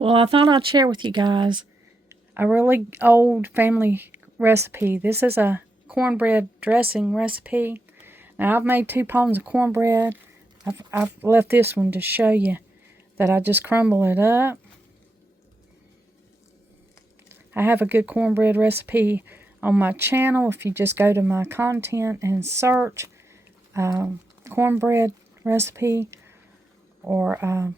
Well, I thought I'd share with you guys a really old family recipe. This is a cornbread dressing recipe. Now, I've made 2 pounds of cornbread. I've left this one to show you that I just crumble it up. I have a good cornbread recipe on my channel. If you just go to my content and search cornbread recipe, or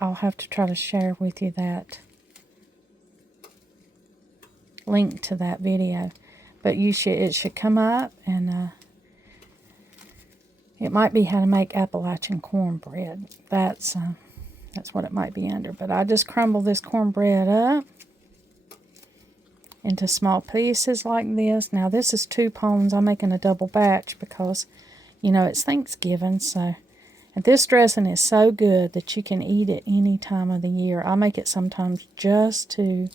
I'll have to try to share with you that link to that video. But it should come up, and it might be how to make Appalachian cornbread. That's what it might be under. But I just crumble this cornbread up into small pieces like this. Now this is 2 pounds. I'm making a double batch because, you know, it's Thanksgiving. So, and this dressing is so good that you can eat it any time of the year. I make it sometimes just to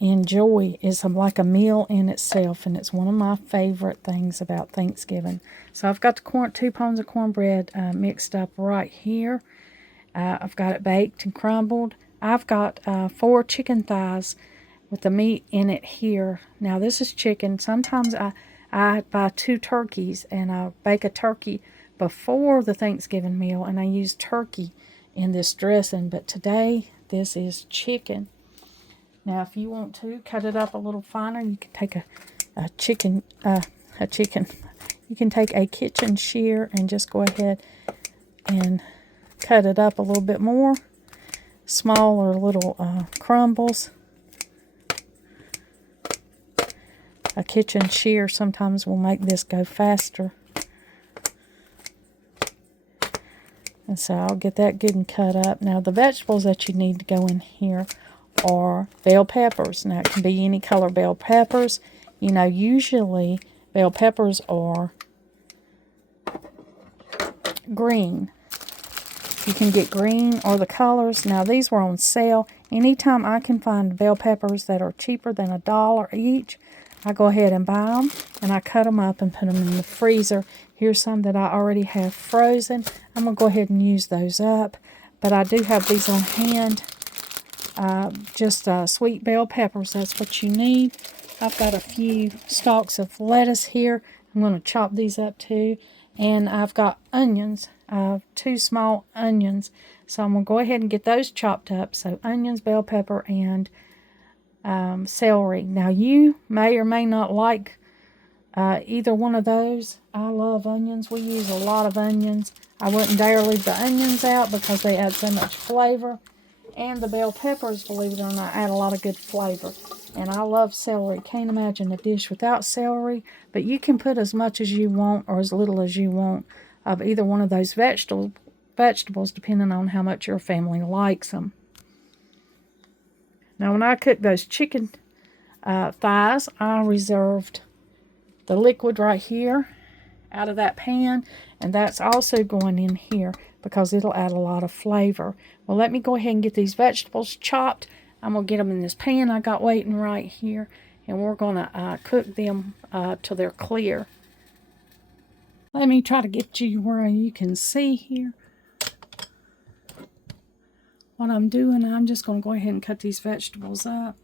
enjoy. It's like a meal in itself, and it's one of my favorite things about Thanksgiving. So I've got the 2 pounds of cornbread mixed up right here. I've got it baked and crumbled. I've got 4 chicken thighs with the meat in it here. Now this is chicken. Sometimes I buy 2 turkeys, and I bake a turkey before the Thanksgiving meal, and I use turkey in this dressing. But today this is chicken. Now, if you want to cut it up a little finer, you can take you can take a kitchen shear and just go ahead and cut it up a little bit more, smaller little crumbles. A kitchen shear sometimes will make this go faster. And so I'll get that good and cut up. Now, the vegetables that you need to go in here are bell peppers. Now, it can be any color bell peppers. You know, usually bell peppers are green. You can get green or the colors. Now, these were on sale. Anytime I can find bell peppers that are cheaper than $1 each, I go ahead and buy them, and I cut them up and put them in the freezer. Here's some that I already have frozen. I'm going to go ahead and use those up. But I do have these on hand. Just sweet bell peppers, that's what you need. I've got a few stalks of lettuce here. I'm going to chop these up too. And I've got onions, 2 small onions. So I'm going to go ahead and get those chopped up. So onions, bell pepper, and celery. Now you may or may not like either one of those. I love onions. We use a lot of onions. I wouldn't dare leave the onions out because they add so much flavor. And the bell peppers, believe it or not, add a lot of good flavor. And I love celery. Can't imagine a dish without celery. But you can put as much as you want or as little as you want of either one of those vegetables, depending on how much your family likes them. Now, when I cook those chicken thighs, I reserved the liquid right here out of that pan. And that's also going in here because it'll add a lot of flavor. Well, let me go ahead and get these vegetables chopped. I'm going to get them in this pan I got waiting right here. And we're going to cook them till they're clear. Let me try to get you where you can see here what I'm doing. I'm just going to go ahead and cut these vegetables up.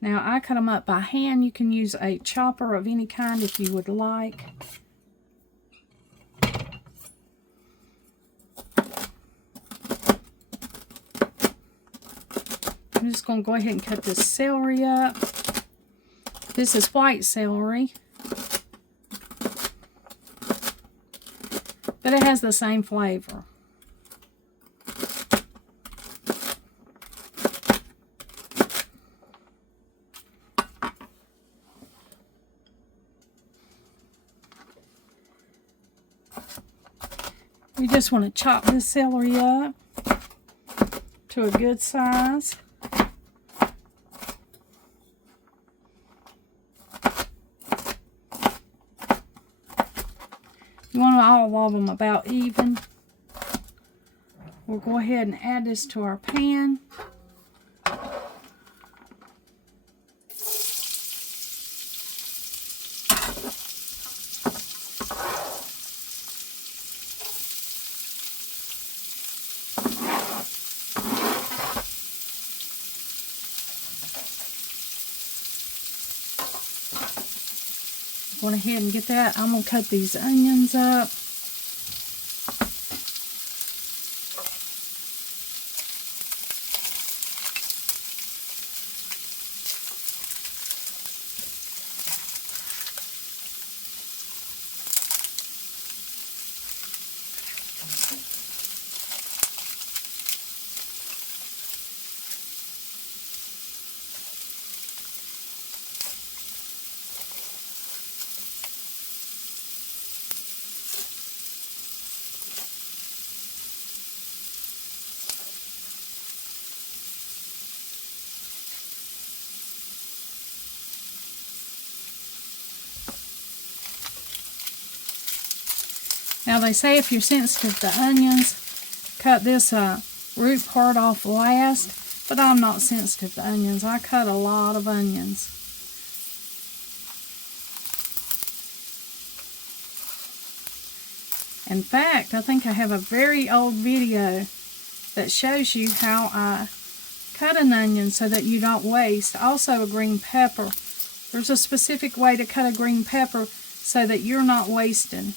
Now, I cut them up by hand. You can use a chopper of any kind if you would like. I'm just going to go ahead and cut this celery up. This is white celery, but it has the same flavor. We just want to chop this celery up to a good size. You want all of them about even. We'll go ahead and add this to our pan. Going ahead and get that. I'm going to cut these onions up. Now they say if you're sensitive to onions, cut this root part off last, but I'm not sensitive to onions. I cut a lot of onions. In fact, I think I have a very old video that shows you how I cut an onion so that you don't waste. Also a green pepper. There's a specific way to cut a green pepper so that you're not wasting.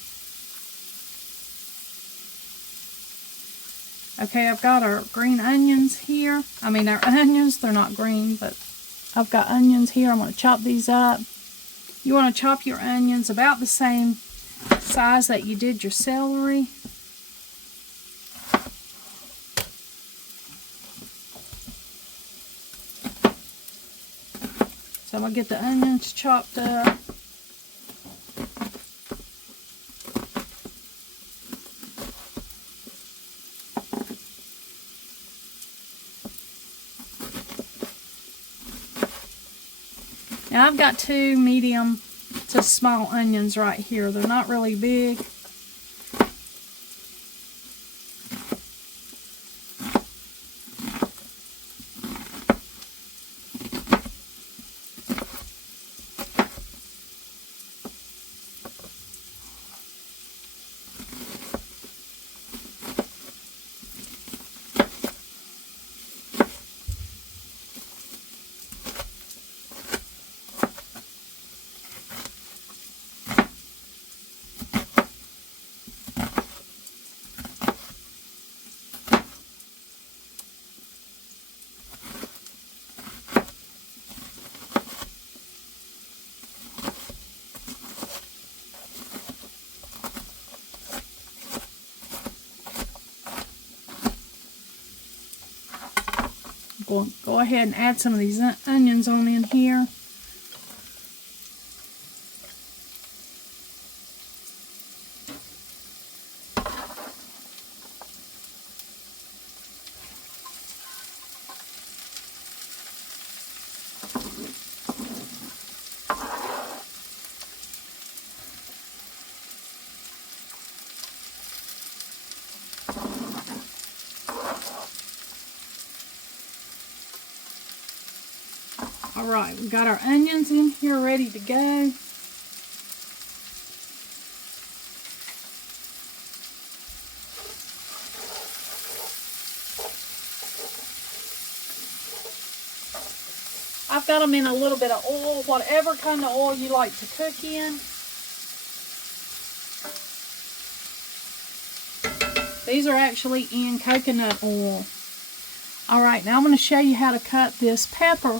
Okay, I've got our green onions here. I mean, our onions, they're not green, but I've got onions here. I'm going to chop these up. You want to chop your onions about the same size that you did your celery. So I'm going to get the onions chopped up. Now I've got 2 medium to small onions right here. They're not really big. Go ahead and add some of these onions on in here. Alright, we've got our onions in here ready to go. I've got them in a little bit of oil, whatever kind of oil you like to cook in. These are actually in coconut oil. Alright, now I'm going to show you how to cut this pepper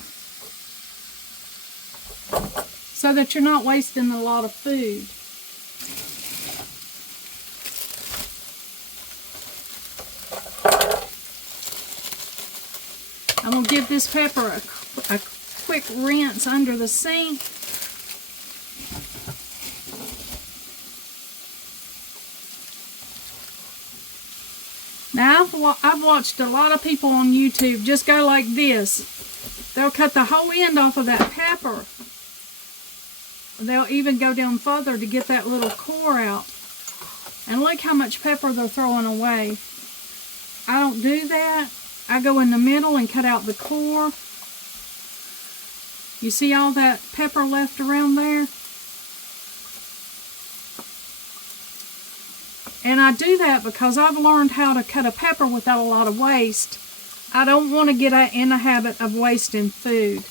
so that you're not wasting a lot of food. I'm going to give this pepper a quick rinse under the sink. Now, I've watched a lot of people on YouTube just go like this. They'll cut the whole end off of that pepper. They'll even go down further to get that little core out. And look how much pepper they're throwing away. I don't do that. I go in the middle and cut out the core. You see all that pepper left around there? And I do that because I've learned how to cut a pepper without a lot of waste. I don't want to get in a habit of wasting food.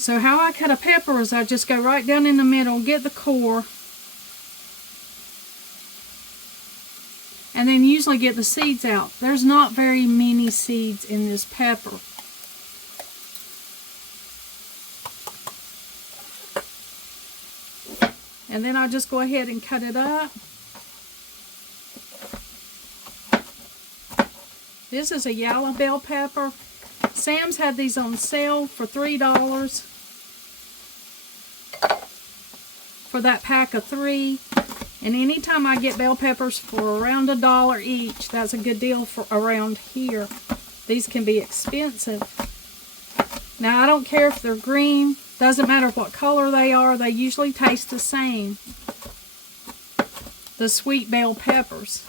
So how I cut a pepper is I just go right down in the middle, get the core, and then usually get the seeds out. There's not very many seeds in this pepper. And then I just go ahead and cut it up. This is a yellow bell pepper. Sam's had these on sale for $3 for that pack of 3. And anytime I get bell peppers for around $1 each, that's a good deal for around here. These can be expensive. Now I don't care if they're green, doesn't matter what color they are, they usually taste the same. The sweet bell peppers.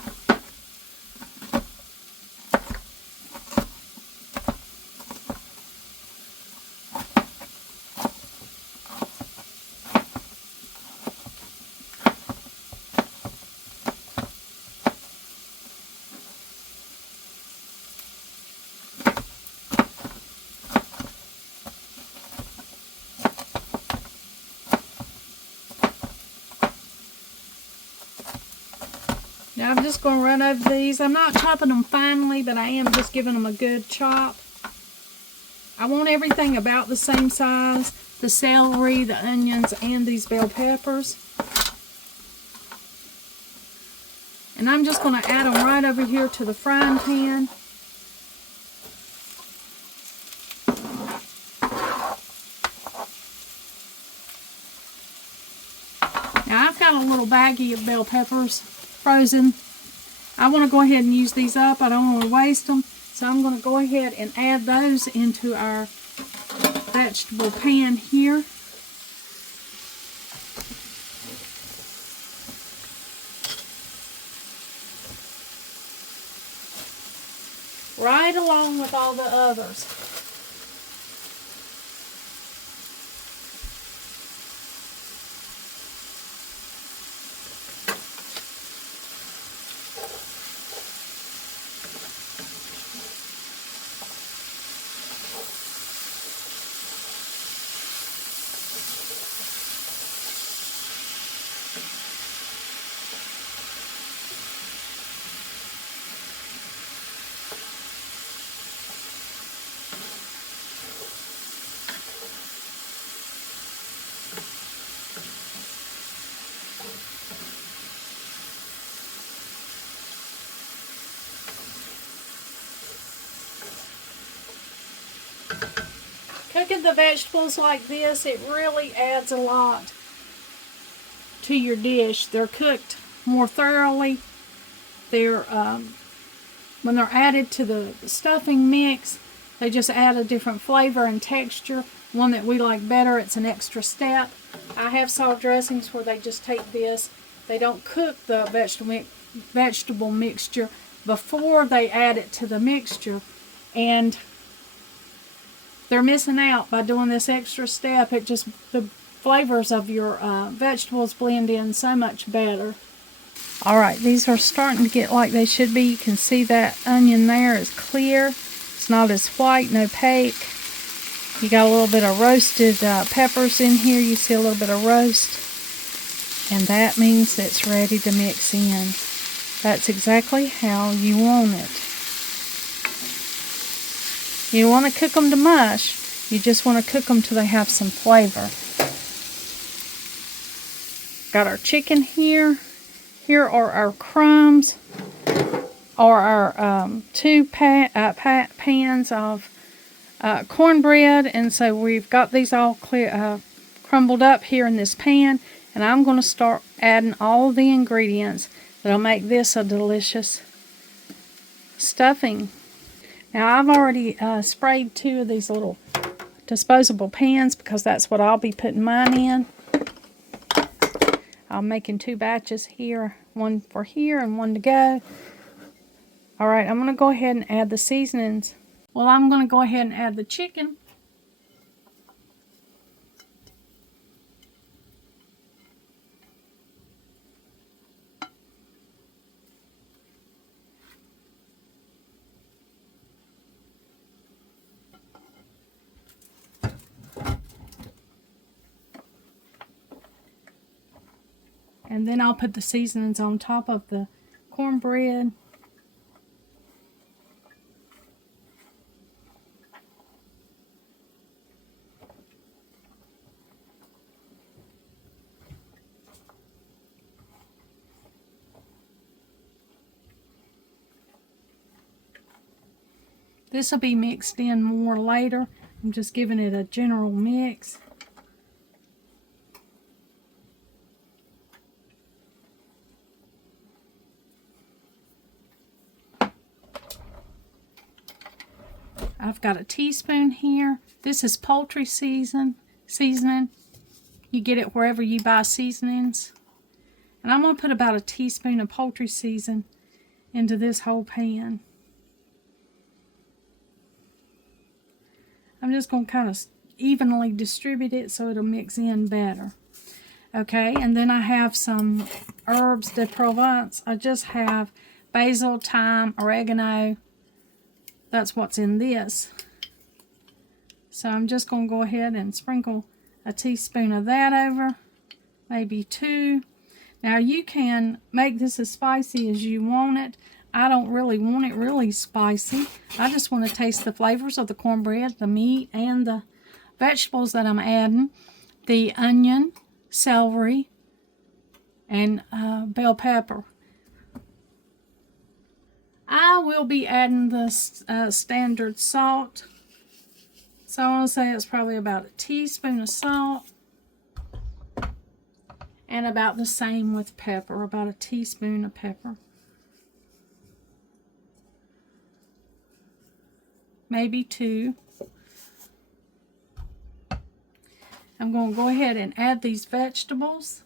Now I'm just going to run over these. I'm not chopping them finely, but I am just giving them a good chop. I want everything about the same size. The celery, the onions, and these bell peppers. And I'm just going to add them right over here to the frying pan. Now I've got a little baggie of bell peppers frozen. I want to go ahead and use these up. I don't want to waste them. So I'm going to go ahead and add those into our vegetable pan here. Right along with all the others. Cooking the vegetables like this, it really adds a lot to your dish. They're cooked more thoroughly. They're when they're added to the stuffing mix, they just add a different flavor and texture. One that we like better, it's an extra step. I have salad dressings where they just take this. They don't cook the vegetable mixture before they add it to the mixture, and they're missing out by doing this extra step. It just, the flavors of your vegetables blend in so much better. Alright, these are starting to get like they should be. You can see that onion there is clear. It's not as white and opaque. You got a little bit of roasted peppers in here. You see a little bit of roast. And that means it's ready to mix in. That's exactly how you want it. You don't want to cook them to mush. You just want to cook them till they have some flavor. Got our chicken here. Here are our crumbs, or our 2 pans of cornbread. And so we've got these all crumbled up here in this pan. And I'm going to start adding all the ingredients that'll make this a delicious stuffing. Now I've already sprayed 2 of these little disposable pans because that's what I'll be putting mine in. I'm making 2 batches here, one for here and one to go. Alright, I'm going to go ahead and add the seasonings. Well, I'm going to go ahead and add the chicken. And then I'll put the seasonings on top of the cornbread. This will be mixed in more later. I'm just giving it a general mix. I've got a teaspoon here. This is poultry seasoning. You get it wherever you buy seasonings. And I'm going to put about a teaspoon of poultry season into this whole pan. I'm just going to kind of evenly distribute it so it'll mix in better. Okay, and then I have some herbs de Provence. I just have basil, thyme, oregano. That's what's in this. So I'm just going to go ahead and sprinkle a teaspoon of that over, maybe 2. Now you can make this as spicy as you want it. I don't really want it really spicy. I just want to taste the flavors of the cornbread, the meat, and the vegetables that I'm adding. The onion, celery, and bell pepper. I will be adding the standard salt. So I want to say it's probably about a teaspoon of salt. And about the same with pepper, about a teaspoon of pepper. Maybe 2. I'm going to go ahead and add these vegetables.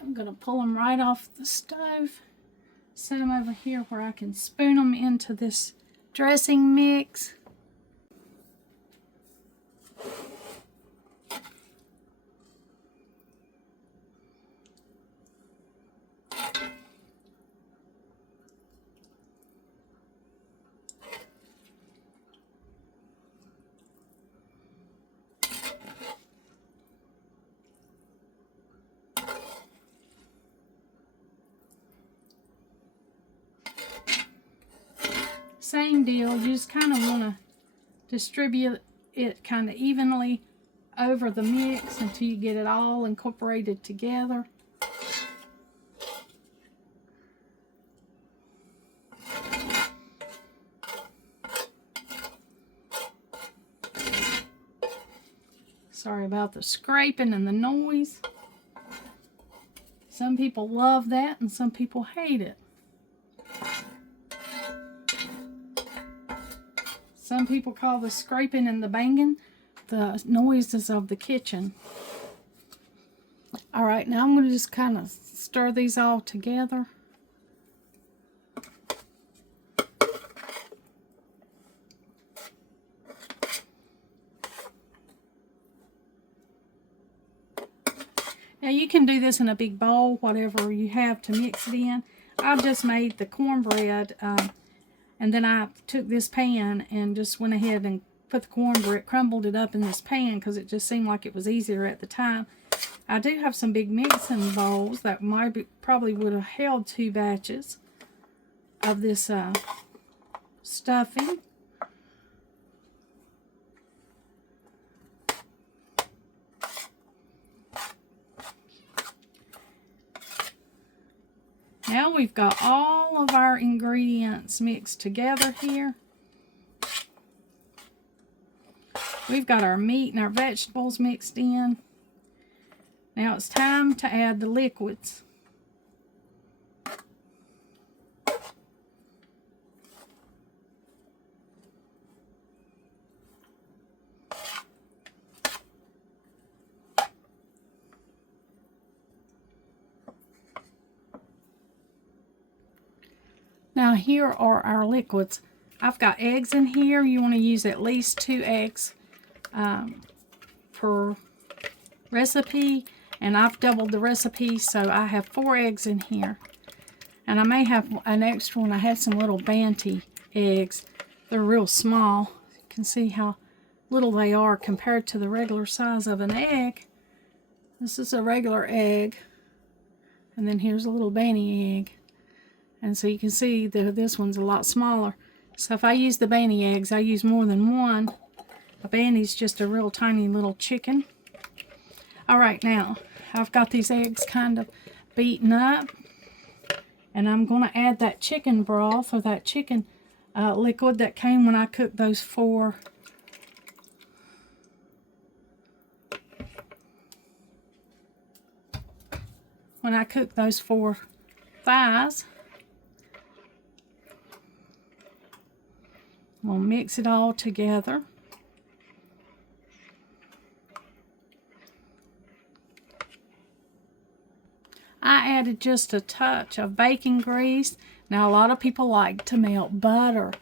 I'm going to pull them right off the stove. Set them over here where I can spoon them into this dressing mix. Same deal, you just kind of want to distribute it kind of evenly over the mix until you get it all incorporated together. Sorry about the scraping and the noise. Some people love that and some people hate it. Some people call the scraping and the banging the noises of the kitchen. All right, now I'm going to just kind of stir these all together. Now you can do this in a big bowl, whatever you have to mix it in. I've just made the cornbread, and then I took this pan and just went ahead and put the cornbread, crumbled it up in this pan because it just seemed like it was easier at the time. I do have some big mixing bowls that probably would have held 2 batches of this stuffing. Now we've got all of our ingredients mixed together here. We've got our meat and our vegetables mixed in. Now it's time to add the liquids. Now here are our liquids. I've got eggs in here. You want to use at least 2 eggs per recipe. And I've doubled the recipe, so I have 4 eggs in here. And I may have an extra one. I have some little Banty eggs. They're real small. You can see how little they are compared to the regular size of an egg. This is a regular egg, and then here's a little Banny egg. And so you can see that this one's a lot smaller. So if I use the Banny eggs, I use more than one. A Banny's just a real tiny little chicken. Alright, now I've got these eggs kind of beaten up, and I'm going to add that chicken broth or that chicken liquid that came when I cooked those 4 thighs. We'll mix it all together. I added just a touch of bacon grease. Now a lot of people like to melt butter.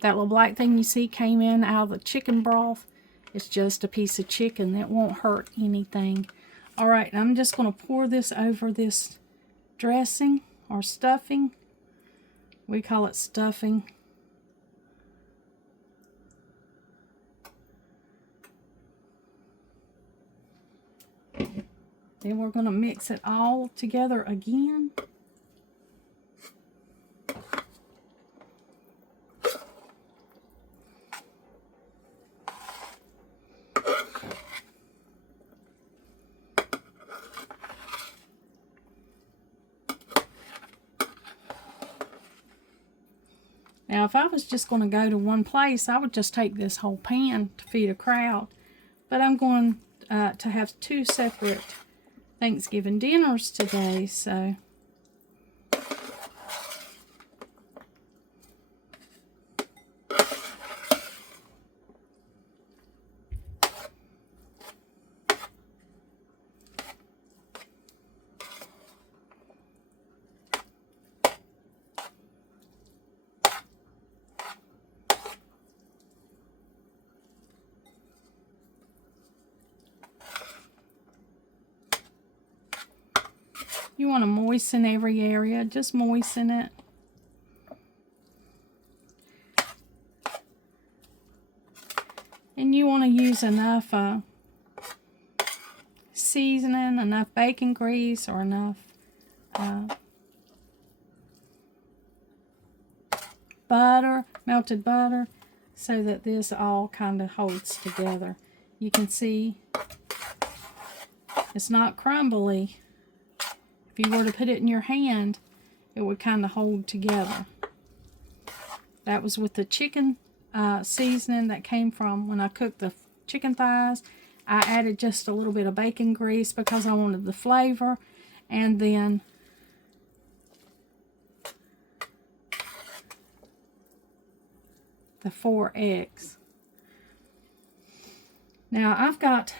That little black thing you see came in out of the chicken broth. It's just a piece of chicken that won't hurt anything. Alright, I'm just going to pour this over this dressing or stuffing. We call it stuffing. Then we're going to mix it all together again. Now, if I was just going to go to one place, I would just take this whole pan to feed a crowd. But I'm going to have 2 separate Thanksgiving dinners today, so you want to moisten every area. Just moisten it. And you want to use enough seasoning, enough bacon grease, or enough butter, melted butter, so that this all kind of holds together. You can see it's not crumbly. If you were to put it in your hand, it would kind of hold together. That was with the chicken seasoning that came from when I cooked the chicken thighs. I added just a little bit of bacon grease because I wanted the flavor, and then the 4 eggs. Now I've got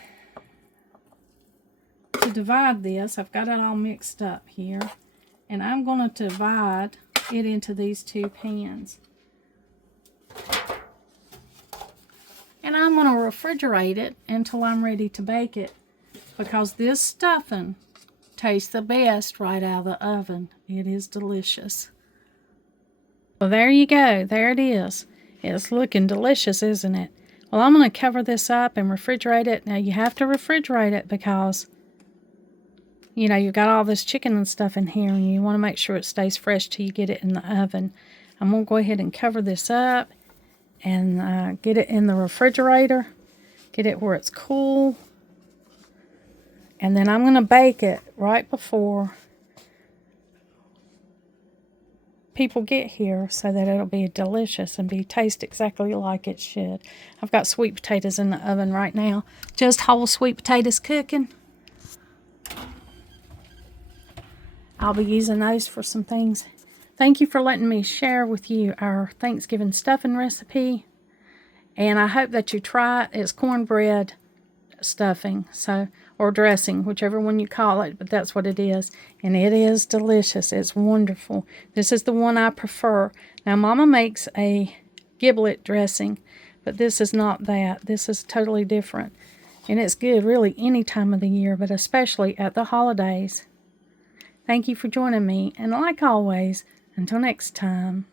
to divide this. I've got it all mixed up here, and I'm going to divide it into these 2 pans. And I'm going to refrigerate it until I'm ready to bake it, because this stuffing tastes the best right out of the oven. It is delicious. Well, there you go. There it is. It's looking delicious, isn't it? Well, I'm going to cover this up and refrigerate it. Now, you have to refrigerate it because, you know, you've got all this chicken and stuff in here, and you want to make sure it stays fresh till you get it in the oven. I'm going to go ahead and cover this up and get it in the refrigerator. Get it where it's cool. And then I'm going to bake it right before people get here so that it'll be delicious and taste exactly like it should. I've got sweet potatoes in the oven right now. Just whole sweet potatoes cooking. I'll be using those for some things. Thank you for letting me share with you our Thanksgiving stuffing recipe. And I hope that you try it. It's cornbread stuffing, or dressing, whichever one you call it, but that's what it is. And it is delicious. It's wonderful. This is the one I prefer. Now, Mama makes a giblet dressing, but this is not that. This is totally different. And it's good really any time of the year, but especially at the holidays. Thank you for joining me, and like always, until next time.